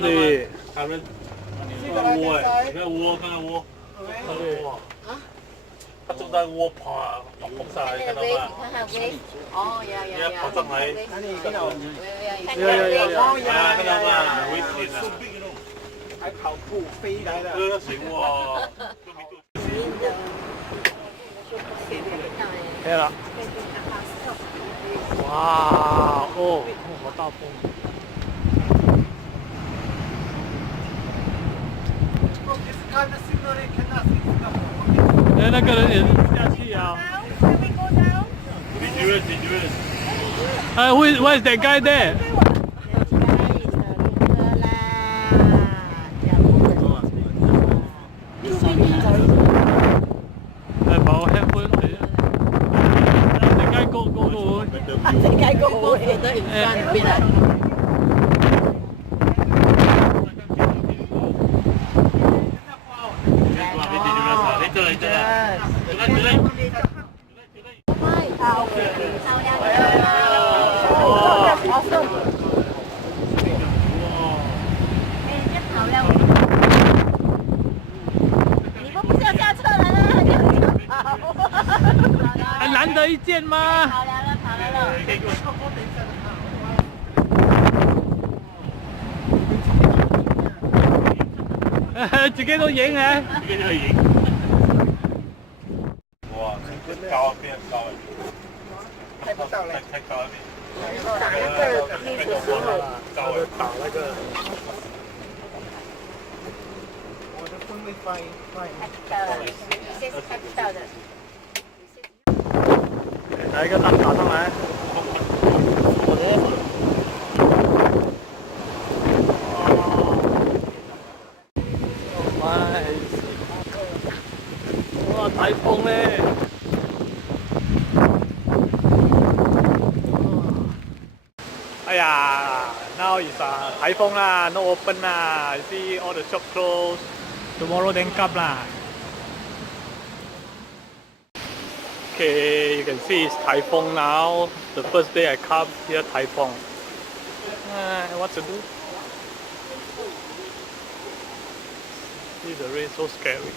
哪里？他们看窝哎，你看窝，看看窝，看窝啊！他正在窝爬，跑上来，看到吗？看看微，哦呀呀呀，跑上来，有，看到吗？危险啊！还跑步飞来的，这行哇！可以了。哇哦，好大风！哎，那个人也是下去啊。Dangerous. Where's that guy there? 跑headphone 你該過會，你該過會都 Infront 邊啊？很難得一見嗎？跑來了，跑來了。自己都影啊！自己去影。哇，高邊高一點，拍不到嘞，太高一點。打那個綠色石頭，打那個。我的风会快。拍不到了，有些是拍不到的。來一個打上來。哇，颱風咧！哎呀 ，now is 颱風啦 ，no open 啦 ，you see all the shop closed. Tomorrow then come 啦。Okay, you can see it's typhoon now. The first day I come here, typhoon. What to do? See the rain so scary.